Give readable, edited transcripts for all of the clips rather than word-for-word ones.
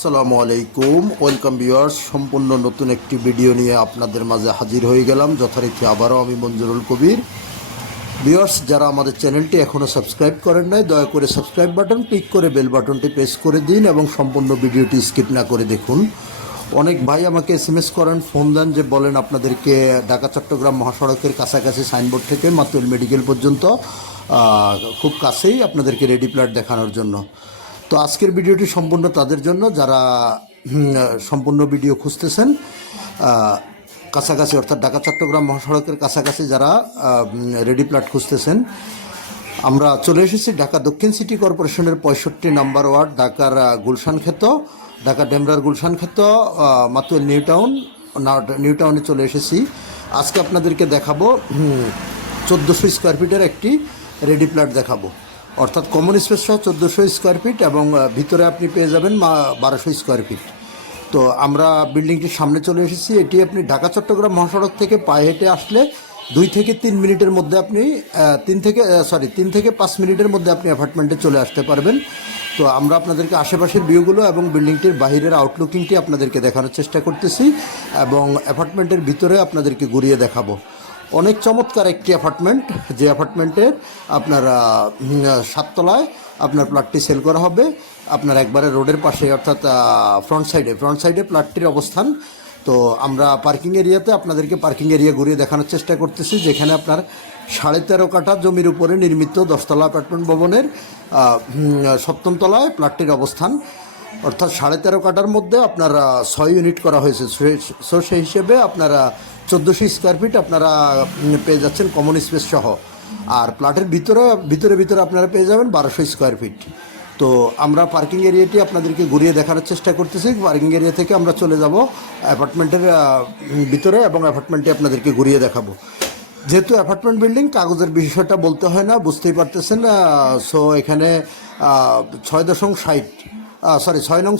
আসসালামু আলাইকুম, welcome viewers. সম্পূর্ণ নতুন একটি ভিডিও নিয়ে আপনাদের মাঝে হাজির হয়ে গেলাম যথারীতি আবারও আমি মঞ্জুরুল কবির। ভিউয়ার্স, যারা আমাদের চ্যানেলটি এখনও সাবস্ক্রাইব করেন নাই, দয়া করে সাবস্ক্রাইব বাটন ক্লিক করে বেল বাটনটি প্রেস করে দিন এবং সম্পূর্ণ ভিডিওটি স্কিপ না করে দেখুন। অনেক ভাই আমাকে SMS করেন, ফোন দেন, যে বলেন আপনাদেরকে ঢাকা চট্টগ্রাম মহাসড়কের কাছাকাছি সাইনবোর্ড থেকে মাতুয়েল মেডিকেল পর্যন্ত খুব কাছেই আপনাদেরকে রেডি প্লট দেখানোর জন্য। তো আজকের ভিডিওটি সম্পূর্ণ তাদের জন্য যারা সম্পূর্ণ ভিডিও খুঁজতেছেন, কাছাকাছি অর্থাৎ ঢাকা চট্টগ্রাম মহাসড়কের কাছাকাছি যারা রেডি প্লট খুঁজতেছেন। আমরা চলে এসেছি ঢাকা দক্ষিণ সিটি কর্পোরেশনের 65 নম্বর ওয়ার্ড, ঢাকার গুলশান ক্ষেত, ঢাকা ডেমরার গুলশান ক্ষেত, মাতুয়েল নিউ টাউনে চলে এসেছি। আজকে আপনাদেরকে দেখাবো 1400 স্কোয়ার ফিটের একটি রেডি প্লট দেখাবো, অর্থাৎ কমন স্পেস সহ 1400 স্কোয়ার ফিট এবং ভিতরে আপনি পেয়ে যাবেন 1200 স্কোয়ার ফিট। তো আমরা বিল্ডিংটির সামনে চলে এসেছি। এটি আপনি ঢাকা চট্টগ্রাম মহাসড়ক থেকে পায়ে হেঁটে আসলে 2 থেকে 3 মিনিটের মধ্যে আপনি 3 থেকে 5 মিনিটের মধ্যে আপনি অ্যাপার্টমেন্টে চলে আসতে পারবেন। তো আমরা আপনাদেরকে আশেপাশের ভিউগুলো এবং বিল্ডিংটির বাহিরের আউটলুকিংটি আপনাদেরকে দেখানোর চেষ্টা করতেছি এবং অ্যাপার্টমেন্টের ভিতরে আপনাদেরকে ঘুরিয়ে দেখাবো। অনেক চমৎকার একটি অ্যাপার্টমেন্ট, যে অ্যাপার্টমেন্টের আপনার 7 তলায় আপনার প্লটটি সেল করা হবে। আপনার একবারে রোডের পাশে, অর্থাৎ ফ্রন্ট সাইডে প্লটটির অবস্থান। তো আমরা পার্কিং এরিয়াতে আপনাদেরকে পার্কিং এরিয়া ঘুরিয়ে দেখানোর চেষ্টা করতেছি, যেখানে আপনার 13.5 কাঠা জমির উপরে নির্মিত 10 তলা অ্যাপার্টমেন্ট ভবনের 7ম তলায় প্লটটির অবস্থান। অর্থাৎ 13.5 কাঠার মধ্যে আপনার 6 ইউনিট করা হয়েছে। সো সেই হিসেবে আপনারা 1400 স্কোয়ার ফিট আপনারা পেয়ে যাচ্ছেন কমন স্পেস সহ। আর প্লটের ভিতরে আপনারা পেয়ে যাবেন 1200 স্কোয়ার ফিট। তো আমরা পার্কিং এরিয়াটি আপনাদেরকে ঘুরিয়ে দেখানোর চেষ্টা করতেছি। পার্কিং এরিয়া থেকে আমরা চলে যাব অ্যাপার্টমেন্টের ভিতরে এবং অ্যাপার্টমেন্টটি আপনাদেরকে ঘুরিয়ে দেখাবো। যেহেতু অ্যাপার্টমেন্ট বিল্ডিং, কাগজের বিষয়টা বলতে হয় না, বুঝতেই পারতেছেন। সো এখানে 6 নং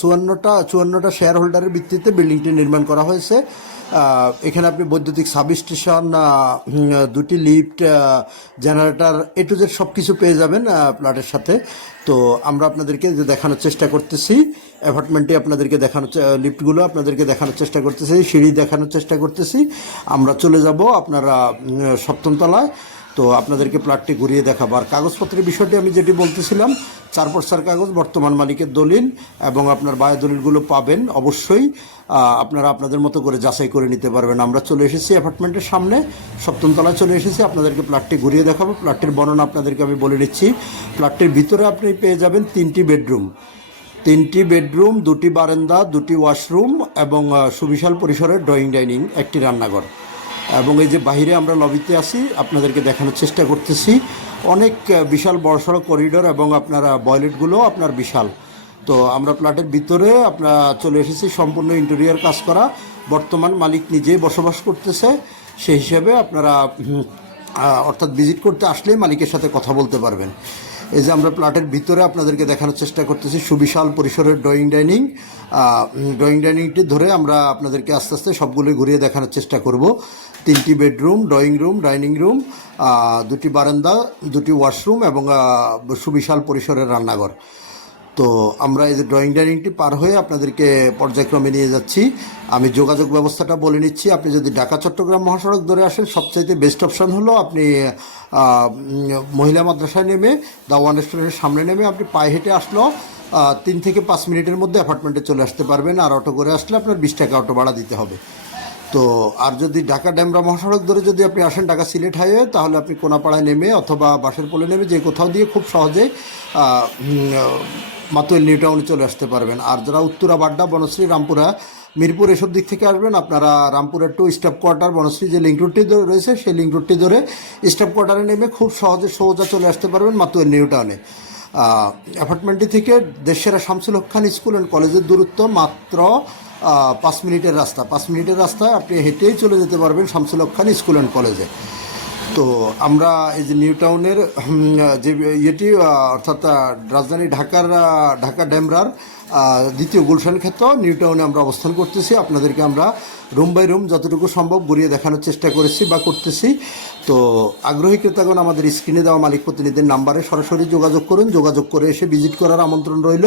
54টা শেয়ার হোল্ডারের ভিত্তিতে বিল্ডিংটি নির্মাণ করা হয়েছে। এখানে আপনি বৈদ্যুতিক সাব স্টেশন, 2টি lift, generator, A to Z সব কিছু পেয়ে যাবেন প্লটের সাথে। তো আমরা আপনাদেরকে দেখানোর চেষ্টা করতেছি অ্যাপার্টমেন্টে, আপনাদেরকে লিফটগুলো আপনাদেরকে দেখানোর চেষ্টা করতেছি, সিঁড়ি দেখানোর চেষ্টা করতেছি। আমরা চলে যাব আপনারা 7ম তলায়। তো আপনাদেরকে প্লটটি ঘুরিয়ে দেখাবো। আর কাগজপত্রের বিষয়টি আমি যেটি বলতেছিলাম, 4 কাগজ, বর্তমান মালিকের দলিল এবং আপনার বায়ু দলিলগুলো পাবেন অবশ্যই। আপনারা আপনাদের মতো করে যাচাই করে নিতে পারবেন। আমরা চলে এসেছি অ্যাপার্টমেন্টের সামনে, 7ম তলায় চলে এসেছি। আপনাদেরকে প্লটটি ঘুরিয়ে দেখাবো। প্লটটির বর্ণনা আপনাদেরকে আমি বলে দিচ্ছি। প্লটটির ভিতরে আপনি পেয়ে যাবেন 3টি বেডরুম, 2টি বারান্দা, 2টি ওয়াশরুম এবং সুবিশাল পরিসরের ড্রয়িং ডাইনিং, একটি রান্নাঘর। এবং এই যে বাহিরে আমরা লবিতে আছি, আপনাদেরকে দেখানোর চেষ্টা করতেছি। অনেক বিশাল বড়সড় করিডোর এবং আপনার বয়লেটগুলো আপনার বিশাল। তো আমরা প্লটের ভিতরে আপনার চলে এসেছি, সম্পূর্ণ ইন্টেরিয়র কাজ করা। বর্তমান মালিক নিজেই বসবাস করতেছে। সেই হিসাবে আপনারা অর্থাৎ ভিজিট করতে আসলেই মালিকের সাথে কথা বলতে পারবেন। এই যে আমরা প্লটের ভিতরে আপনাদেরকে দেখানোর চেষ্টা করতেছি সুবিশাল পরিসরের ড্রয়িং ডাইনিংটি ধরে আমরা আপনাদেরকে আস্তে আস্তে সবগুলোই ঘুরিয়ে দেখানোর চেষ্টা করব। 3টি bedroom, drawing room, dining room, 2টি বারান্দা, 2টি ওয়াশরুম এবং সুবিশাল পরিসরের রান্নাঘর। তো আমরা এই যে ড্রয়িং ডাইনিংটি পার হয়ে আপনাদেরকে পর্যায়ক্রমে নিয়ে যাচ্ছি। আমি যোগাযোগ ব্যবস্থাটা বলে নিচ্ছি। আপনি যদি ঢাকা চট্টগ্রাম মহাসড়ক ধরে আসেন, সবচাইতে বেস্ট অপশান হলো আপনি মহিলা মাদ্রাসায় নেমে দা ওয়ান রেস্টুরেন্টের সামনে নেমে আপনি পায়ে হেঁটে আসলেও 3 থেকে 5 মিনিটের মধ্যে অ্যাপার্টমেন্টে চলে আসতে পারবেন। আর অটো করে আসলে আপনার 20 টাকা অটো ভাড়া দিতে হবে। তো আর যদি ঢাকা ডেমরা মহাসড়ক ধরে যদি আপনি আসেন ঢাকা সিলেট হাইওয়ে, তাহলে আপনি কোনাপাড়ায় নেমে অথবা বাসের পোলে নেমে যে কোথাও দিয়ে খুব সহজে মাতুয়েল নিউ টাউনে চলে আসতে পারবেন। আর যারা উত্তরা, বাড্ডা, বনশ্রী, রামপুরা, মিরপুর এসব দিক থেকে আসবেন, আপনারা রামপুরের টু স্টাফ কোয়ার্টার, বনশ্রী যে লিঙ্ক রুটটি রয়েছে সেই লিঙ্ক রুটটি ধরে স্টাফ কোয়ার্টারে নেমে খুব সহজে সোজা চলে আসতে পারবেন মাতুয়েল নিউ টাউনে। অ্যাপার্টমেন্টটি থেকে দেশসেরা শামসুল হক খান স্কুল অ্যান্ড কলেজের দূরত্ব মাত্র 5 মিনিটের রাস্তা। 5 মিনিটের রাস্তায় আপনি হেঁটেই চলে যেতে পারবেন শামসুল হক খান স্কুল অ্যান্ড কলেজে। তো আমরা এই যে নিউ টাউনের যে ইয়েটি, অর্থাৎ রাজধানী ঢাকা ডেমরার দ্বিতীয় গুলশান ক্ষেত্র নিউ টাউনে আমরা অবস্থান করতেছি। আপনাদেরকে আমরা রুম বাই রুম যতটুকু সম্ভব ঘুরিয়ে দেখানোর চেষ্টা করেছি বা করতেছি। তো আগ্রহী ক্রেতাগণ আমাদের স্ক্রিনে দেওয়া মালিক প্রতিনিধির নাম্বারে সরাসরি যোগাযোগ করুন, যোগাযোগ করে এসে ভিজিট করার আমন্ত্রণ রইল।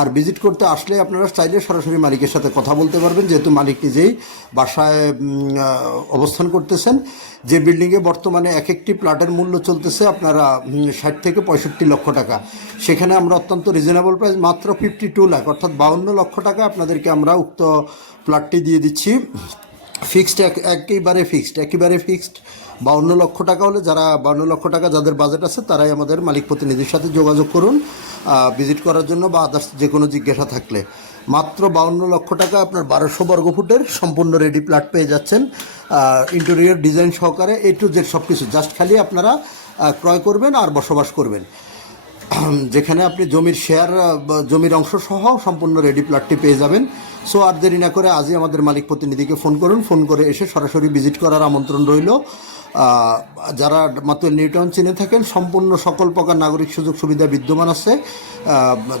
আর ভিজিট করতে আসলে আপনারা চাইলে সরাসরি মালিকের সাথে কথা বলতে পারবেন, যেহেতু মালিক নিজেই বাসায় অবস্থান করতেছেন। যে বিল্ডিংয়ে বর্তমানে এক একটি প্লটের মূল্য চলতেছে আপনারা 60 থেকে 65 লক্ষ টাকা, সেখানে আমরা অত্যন্ত রিজনেবল প্রাইস মাত্র 52 লাখ অর্থাৎ 52 লক্ষ টাকা আপনাদেরকে আমরা উক্ত প্লটটি দিয়ে দিচ্ছি। ফিক্সড, একেবারে ফিক্সড 52 লক্ষ টাকা হলে, যারা 52 লক্ষ টাকা যাদের বাজেট আছে তারাই আমাদের মালিক প্রতিনিধির সাথে যোগাযোগ করুন ভিজিট করার জন্য বা আদার্স যে কোনো জিজ্ঞাসা থাকলে। মাত্র 52 লক্ষ টাকা আপনার 1200 বর্গফুটের সম্পূর্ণ রেডি প্লট পেয়ে যাচ্ছেন, ইন্টেরিয়র ডিজাইন সহকারে A to Z সব কিছু। জাস্ট খালি আপনারা ক্রয় করবেন আর বসবাস করবেন, যেখানে আপনি জমির শেয়ার, জমির অংশ সহ সম্পূর্ণ রেডি প্লটটি পেয়ে যাবেন। সো আর দেরি না করে আজই আমাদের মালিক প্রতিনিধিকে ফোন করুন, ফোন করে এসে সরাসরি ভিজিট করার আমন্ত্রণ রইল। যারা মাতুয়াইল নিউ টাউন চিনে থাকেন, সম্পূর্ণ সকল প্রকার নাগরিক সুযোগ সুবিধা বিদ্যমান আছে,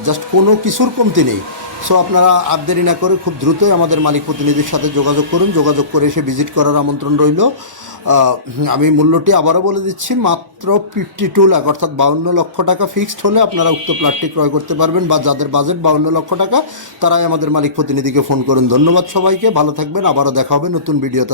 জাস্ট কোনো কিছুর কমতি নেই। সো আপনারা আর দেরি না করে খুব দ্রুতই আমাদের মালিক প্রতিনিধির সাথে যোগাযোগ করুন, যোগাযোগ করে এসে ভিজিট করার আমন্ত্রণ রইল। আমি মূল্যটি আবারও বলে দিচ্ছি, মাত্র 52 লাখ অর্থাৎ 52 লক্ষ টাকা ফিক্সড হলে আপনারা উক্ত প্লটটি ক্রয় করতে পারবেন, বা যাদের বাজেট 52 লক্ষ টাকা তারাই আমাদের মালিক প্রতিনিধিকে ফোন করুন। ধন্যবাদ সবাইকে, ভালো থাকবেন, আবারও দেখা হবে নতুন ভিডিওতে।